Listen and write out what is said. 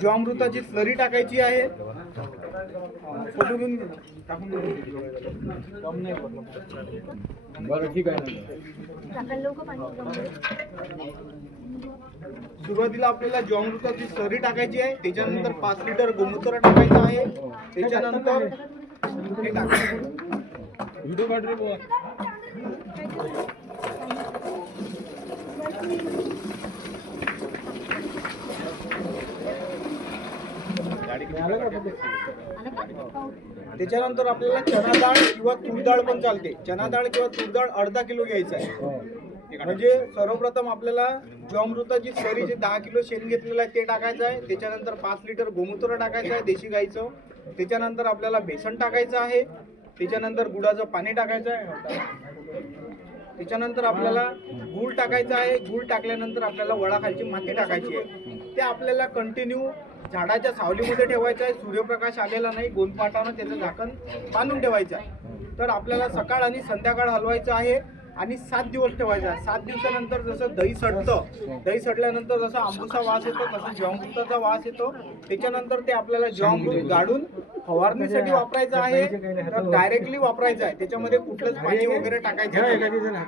जीवामृताची slurry टाकायची आहे. पटवून टाकून बरं ठीक आहे. सुरुवातीला आपल्याला जीवामृताची स्लरी टाकायची आहे. त्याच्यानंतर 5 लिटर गोमूत्र टाकायचं आहे. त्याच्यानंतर हे टाकायचं. व्हिडिओ काढ रे बुवा. त्याच्यानंतर आपल्याला चना डाळ किंवा तूर डाळ पण चालते. चना डाळ किंवा तूर डाळ अर्धा किलो घ्यायचं आहे. म्हणजे सर्वप्रथम आपल्याला जीवामृताची स्लरी जे 10 किलो शेण घेतलेलं आहे ते टाकायचं आहे. त्याच्यानंतर 5 लिटर गोमूत्र टाकायचं आहे देशी गाईचं. त्याच्यानंतर आपल्याला बेसन टाकायचं आहे. त्याच्यानंतर गुळाचं पाणी टाकायचं आहे. त्याच्यानंतर आपल्याला गूळ टाकायचा आहे. गूळ टाकल्यानंतर आपल्याला वळाखालची माती टाकायची आहे. ते आपल्याला कंटिन्यू झाडाच्या सावलीमध्ये ठेवायचं आहे. सूर्यप्रकाश आलेला नाही, गोंदपाटानं त्याचं झाकण बांधून ठेवायचं आहे. तर आपल्याला सकाळ आणि संध्याकाळ हलवायचं आहे आणि 7 दिवस ठेवायचं आहे. 7 दिवसानंतर जसं दही सडतं, दही सडल्यानंतर जसं आंबूचा वास येतो तसं जीवामृताचा वास येतो. त्याच्यानंतर ते आपल्याला जीवामृत गाडून फवारणीसाठी वापरायचं आहे. तर डायरेक्टली वापरायचं आहे. त्याच्यामध्ये कुठलंच पाणी वगैरे टाकायचं नाही.